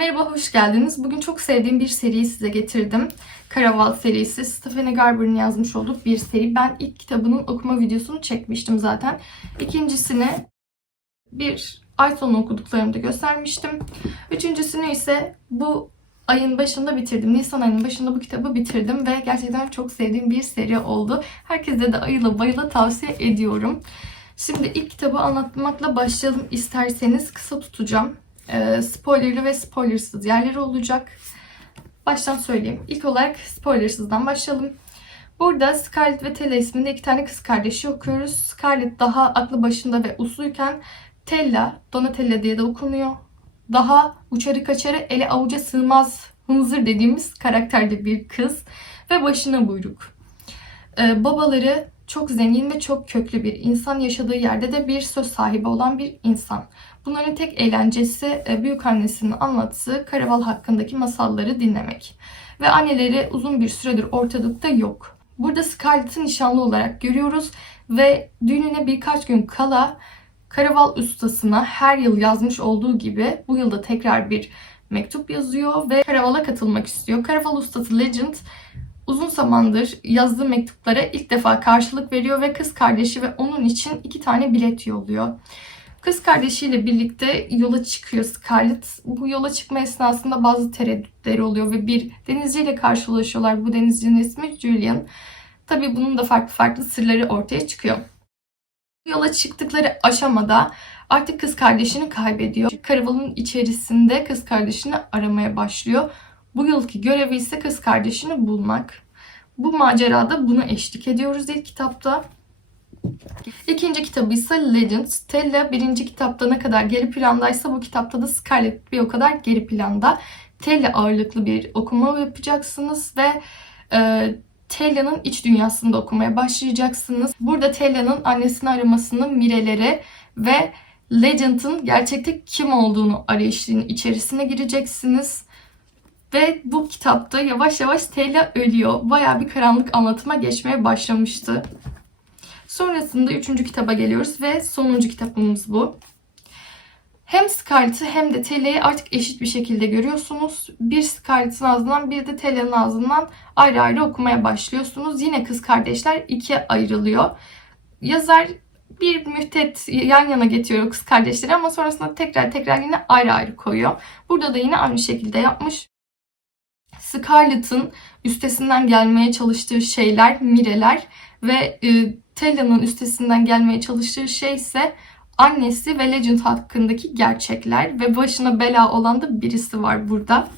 Merhaba, hoş geldiniz. Bugün çok sevdiğim bir seriyi size getirdim. Karaval serisi. Stephanie Garber'ın yazmış olduğu bir seri. Ben ilk kitabının okuma videosunu çekmiştim zaten. İkincisini bir ay sonu okuduklarımda göstermiştim. Üçüncüsünü ise bu ayın başında bitirdim. Nisan ayının başında bu kitabı bitirdim ve gerçekten çok sevdiğim bir seri oldu. Herkese de ayıla bayıla tavsiye ediyorum. Şimdi ilk kitabı anlatmakla başlayalım isterseniz kısa tutacağım. Spoilerlı ve spoilersız yerleri olacak. Baştan söyleyeyim. İlk olarak spoilersızdan başlayalım. Burada Scarlett ve Tella isminde iki tane kız kardeşi okuyoruz. Scarlett daha aklı başında ve usluyken Tella, Donatella diye de okunuyor. Daha uçarı kaçarı ele avuca sığmaz hınzır dediğimiz karakterde bir kız ve başına buyruk. Ee, babaları çok zengin ve çok köklü bir insan. Yaşadığı yerde de bir söz sahibi olan bir insan. Bunların tek eğlencesi e, büyük annesinin anlattığı Karaval hakkındaki masalları dinlemek. Ve anneleri uzun bir süredir ortalıkta yok. Burada Scarlett'ı nişanlı olarak görüyoruz ve düğününe birkaç gün kala Karaval ustasına her yıl yazmış olduğu gibi bu yılda tekrar bir mektup yazıyor ve Karaval'a katılmak istiyor. Karaval ustası Legend uzun zamandır yazdığı mektuplara ilk defa karşılık veriyor ve kız kardeşi ve onun için iki tane bilet yolluyor. Kız kardeşiyle birlikte yola çıkıyor Scarlett. Bu yola çıkma esnasında bazı tereddütleri oluyor ve bir denizciyle karşılaşıyorlar. Bu denizcinin ismi Julian. Tabii bunun da farklı farklı sırları ortaya çıkıyor. Yola çıktıkları aşamada artık kız kardeşini kaybediyor. Karavalın içerisinde kız kardeşini aramaya başlıyor. Bu yılki görevi ise kız kardeşini bulmak. Bu macerada buna eşlik ediyoruz ilk kitapta. İkinci kitabı ise Legends. Tella birinci kitapta ne kadar geri plandaysa bu kitapta da Scarlett bir o kadar geri planda. Tella ağırlıklı bir okuma yapacaksınız ve e, Tella'nın iç dünyasında okumaya başlayacaksınız. Burada Tella'nın annesini aramasını, Mire'lere ve Legend'ın gerçekte kim olduğunu arayışının içerisine gireceksiniz. Ve bu kitapta yavaş yavaş Tella ölüyor. Baya bir karanlık anlatıma geçmeye başlamıştı. Sonrasında üçüncü kitaba geliyoruz ve sonuncu kitabımız bu. Hem Scarlett'ı hem de Tella'yı artık eşit bir şekilde görüyorsunuz. Bir Scarlett'ın ağzından bir de Tella'nın ağzından ayrı ayrı okumaya başlıyorsunuz. Yine kız kardeşler ikiye ayrılıyor. Yazar bir müddet yan yana getiriyor kız kardeşleri ama sonrasında tekrar tekrar yine ayrı ayrı koyuyor. Burada da yine aynı şekilde yapmış. Scarlett'ın üstesinden gelmeye çalıştığı şeyler, mireler ve e, Tella'nın üstesinden gelmeye çalıştığı şey ise annesi ve Legend hakkındaki gerçekler ve başına bela olan da birisi var burada.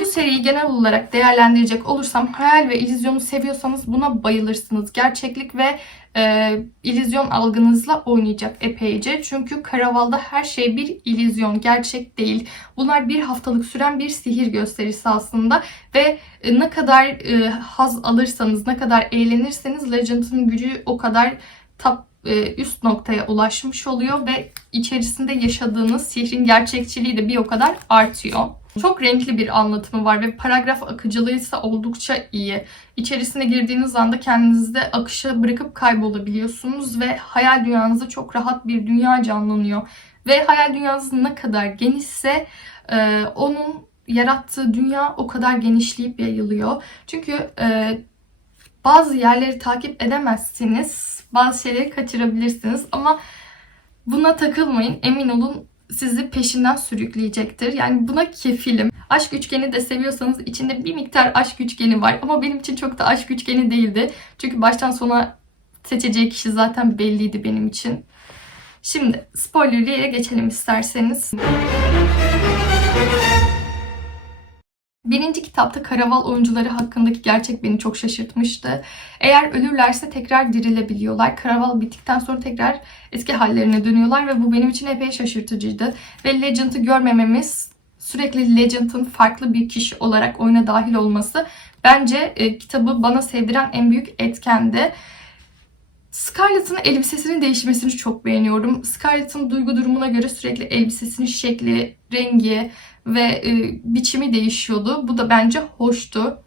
Bu seriyi genel olarak değerlendirecek olursam hayal ve illüzyonu seviyorsanız buna bayılırsınız. Gerçeklik ve e, illüzyon algınızla oynayacak epeyce. Çünkü Karaval'da her şey bir illüzyon, gerçek değil. Bunlar bir haftalık süren bir sihir gösterisi aslında. Ve e, ne kadar e, haz alırsanız, ne kadar eğlenirseniz Legend'ın gücü o kadar tap e, üst noktaya ulaşmış oluyor ve içerisinde yaşadığınız sihrin gerçekçiliği de bir o kadar artıyor. Çok renkli bir anlatımı var ve paragraf akıcılığı ise oldukça iyi. İçerisine girdiğiniz anda kendinizi de akışa bırakıp kaybolabiliyorsunuz ve hayal dünyanızda çok rahat bir dünya canlanıyor. Ve hayal dünyanız ne kadar genişse e, onun yarattığı dünya o kadar genişleyip yayılıyor. Çünkü e, bazı yerleri takip edemezsiniz, bazı şeyleri kaçırabilirsiniz ama buna takılmayın. Emin olun sizi peşinden sürükleyecektir. Yani buna kefilim. Aşk üçgeni de seviyorsanız içinde bir miktar aşk üçgeni var. Ama benim için çok da aşk üçgeni değildi. Çünkü baştan sona seçeceği kişi zaten belliydi benim için. Şimdi spoilerliğe geçelim isterseniz. Birinci kitapta Karaval oyuncuları hakkındaki gerçek beni çok şaşırtmıştı. Eğer ölürlerse tekrar dirilebiliyorlar. Karaval bittikten sonra tekrar eski hallerine dönüyorlar ve bu benim için epey şaşırtıcıydı. Ve Legend'ı görmememiz, sürekli Legend'ın farklı bir kişi olarak oyuna dahil olması bence e, kitabı bana sevdiren en büyük etkendi. Scarlett'ın elbisesinin değişmesini çok beğeniyorum. Scarlett'ın duygu durumuna göre sürekli elbisesinin şekli, rengi ve e, biçimi değişiyordu. Bu da bence hoştu.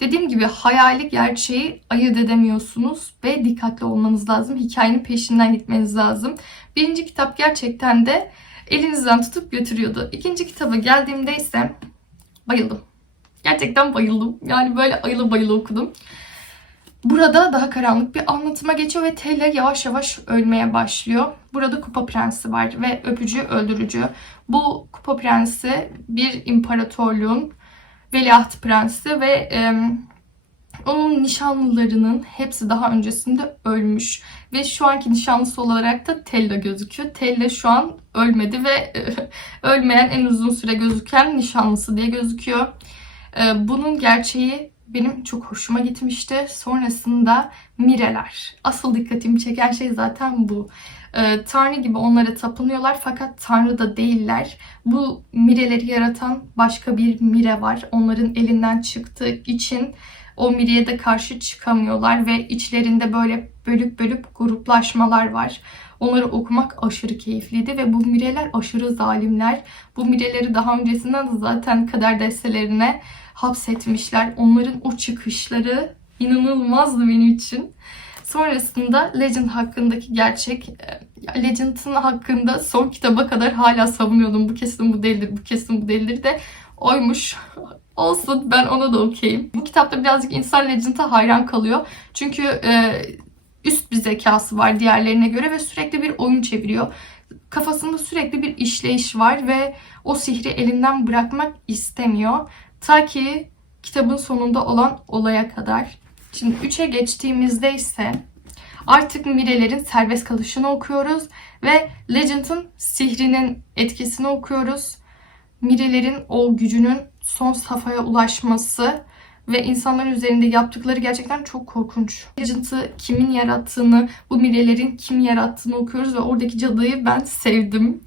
Dediğim gibi hayali gerçeği ayırt edemiyorsunuz ve dikkatli olmanız lazım. Hikayenin peşinden gitmeniz lazım. Birinci kitap gerçekten de elinizden tutup götürüyordu. İkinci kitaba geldiğimde ise bayıldım. Gerçekten bayıldım. Yani böyle ayılı bayılı okudum. Burada daha karanlık bir anlatıma geçiyor ve Taylor yavaş yavaş ölmeye başlıyor. Burada Kupa Prensi var ve öpücü öldürücü. Bu Kupa Prensi bir imparatorluğun veliaht prensi ve em, onun nişanlılarının hepsi daha öncesinde ölmüş. Ve şu anki nişanlısı olarak da Tella gözüküyor. Tella şu an ölmedi ve ölmeyen en uzun süre gözüken nişanlısı diye gözüküyor. E, Bunun gerçeği benim çok hoşuma gitmişti. Sonrasında Mireler. Asıl dikkatimi çeken şey zaten bu. E, Tanrı gibi onlara tapınıyorlar fakat Tanrı da değiller. Bu Mireleri yaratan başka bir Mire var. Onların elinden çıktığı için o Mire'ye de karşı çıkamıyorlar ve içlerinde böyle bölük bölük gruplaşmalar var. Onları okumak aşırı keyifliydi ve bu Mireler aşırı zalimler. Bu Mireleri daha öncesinden de zaten kader destelerine hapsetmişler. Onların o çıkışları inanılmazdı benim için. Sonrasında Legend hakkındaki gerçek, e, Legend'ın hakkında son kitaba kadar hala savunuyordum. Bu kesin bu değildir, bu kesin bu değildir de oymuş. Olsun ben ona da okeyim. Bu kitapta birazcık insan Legend'a hayran kalıyor. Çünkü e, üst bir zekası var diğerlerine göre ve sürekli bir oyun çeviriyor. Kafasında sürekli bir işleyiş var ve o sihri elinden bırakmak istemiyor. Ta ki kitabın sonunda olan olaya kadar. Şimdi 3'e geçtiğimizde ise artık Mirelerin serbest kalışını okuyoruz ve Legend'ın sihrinin etkisini okuyoruz. Mirelerin o gücünün son safhaya ulaşması ve insanların üzerinde yaptıkları gerçekten çok korkunç. Legend'ı kimin yarattığını, bu Mirelerin kim yarattığını okuyoruz ve oradaki cadıyı ben sevdim.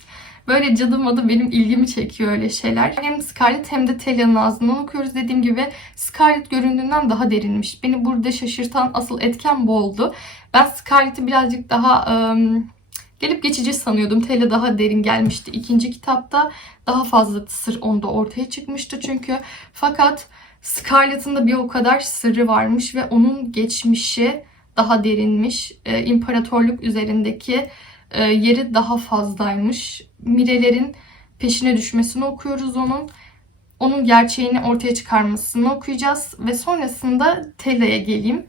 Böyle cadı madı benim ilgimi çekiyor öyle şeyler. Hem Scarlett hem de Talia'nın ağzından okuyoruz. Dediğim gibi Scarlett göründüğünden daha derinmiş. Beni burada şaşırtan asıl etken bu oldu. Ben Scarlett'i birazcık daha ım, gelip geçici sanıyordum. Talia daha derin gelmişti. İkinci kitapta daha fazla sır onda ortaya çıkmıştı çünkü. Fakat Scarlett'ın da bir o kadar sırrı varmış ve onun geçmişi daha derinmiş. Ee, imparatorluk üzerindeki e, yeri daha fazlaymış. Mirelerin peşine düşmesini okuyoruz onun. Onun gerçeğini ortaya çıkarmasını okuyacağız. Ve sonrasında Tela'ya geleyim.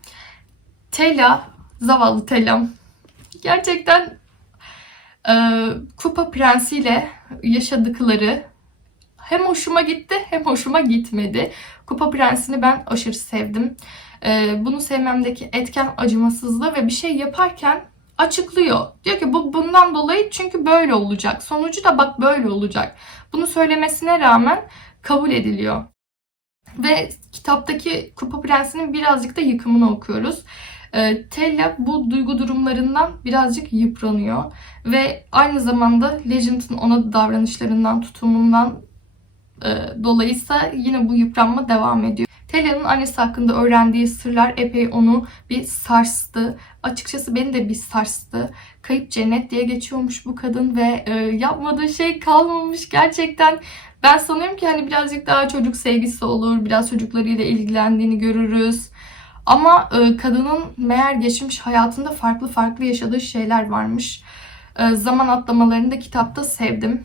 Tela, zavallı Telam. Gerçekten e, Kupa Prensi ile yaşadıkları hem hoşuma gitti hem hoşuma gitmedi. Kupa Prensi'ni ben aşırı sevdim. E, bunu sevmemdeki etken acımasızlığı ve bir şey yaparken açıklıyor. Diyor ki bu bundan dolayı çünkü böyle olacak. Sonucu da bak böyle olacak. Bunu söylemesine rağmen kabul ediliyor. Ve kitaptaki Kupa Prensi'nin birazcık da yıkımını okuyoruz. E, Tella bu duygu durumlarından birazcık yıpranıyor. Ve aynı zamanda Legend'ın ona davranışlarından, tutumundan e, dolayıysa yine bu yıpranma devam ediyor. Tella'nın annesi hakkında öğrendiği sırlar epey onu bir sarstı. Açıkçası beni de bir sarstı. Kayıp cennet diye geçiyormuş bu kadın ve e, yapmadığı şey kalmamış gerçekten. Ben sanıyorum ki hani birazcık daha çocuk sevgisi olur, biraz çocuklarıyla ilgilendiğini görürüz. Ama e, kadının meğer geçmiş hayatında farklı farklı yaşadığı şeyler varmış. E, zaman atlamalarını da kitapta sevdim.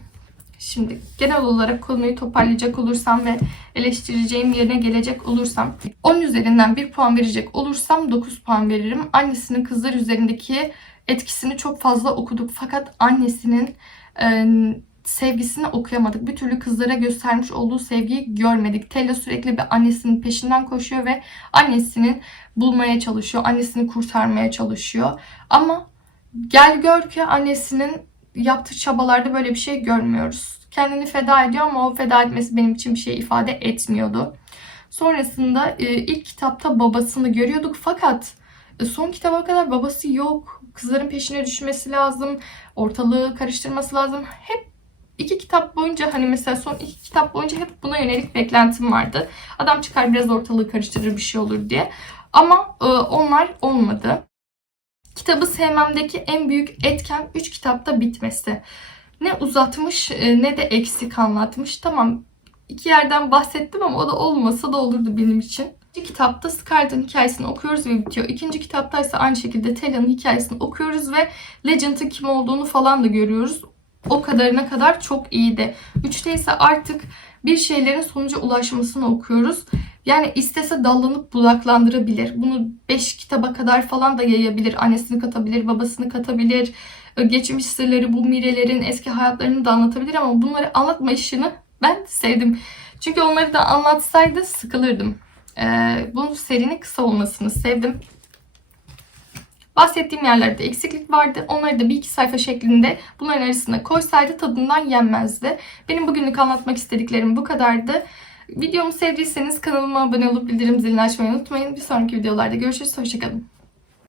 Şimdi genel olarak konuyu toparlayacak olursam ve eleştireceğim yerine gelecek olursam 10 üzerinden 1 puan verecek olursam 9 puan veririm. Annesinin kızlar üzerindeki etkisini çok fazla okuduk fakat annesinin e, sevgisini okuyamadık. Bir türlü kızlara göstermiş olduğu sevgiyi görmedik. Tella sürekli bir annesinin peşinden koşuyor ve annesinin bulmaya çalışıyor. Annesini kurtarmaya çalışıyor. Ama gel gör ki annesinin yaptığı çabalarda böyle bir şey görmüyoruz. Kendini feda ediyor ama o feda etmesi benim için bir şey ifade etmiyordu. Sonrasında e, ilk kitapta babasını görüyorduk fakat e, son kitaba kadar babası yok. Kızların peşine düşmesi lazım. Ortalığı karıştırması lazım. Hep iki kitap boyunca hani mesela son iki kitap boyunca hep buna yönelik beklentim vardı. Adam çıkar biraz ortalığı karıştırır bir şey olur diye. Ama e, onlar olmadı. Kitabı sevmemdeki en büyük etken 3 kitapta bitmesi. Ne uzatmış e, ne de eksik anlatmış. Tamam iki yerden bahsettim ama o da olmasa da olurdu benim için. İkinci kitapta Scarlett'ın hikayesini okuyoruz ve bitiyor. İkinci kitapta ise aynı şekilde Tella'nın hikayesini okuyoruz ve Legend'ın kim olduğunu falan da görüyoruz. o kadarına kadar çok iyiydi. 3'te ise artık bir şeylerin sonuca ulaşmasını okuyoruz. Yani istese dallanıp budaklandırabilir. Bunu 5 kitaba kadar falan da yayabilir. Annesini katabilir, babasını katabilir. Geçmiş sırları, bu mirelerin eski hayatlarını da anlatabilir ama bunları anlatma işini ben sevdim. Çünkü onları da anlatsaydı sıkılırdım. Ee, bu serinin kısa olmasını sevdim. Bahsettiğim yerlerde eksiklik vardı. Onları da bir iki sayfa şeklinde bunların arasına koysaydı tadından yenmezdi. Benim bugünlük anlatmak istediklerim bu kadardı. Videomu sevdiyseniz kanalıma abone olup bildirim zilini açmayı unutmayın. Bir sonraki videolarda görüşürüz. Hoşçakalın.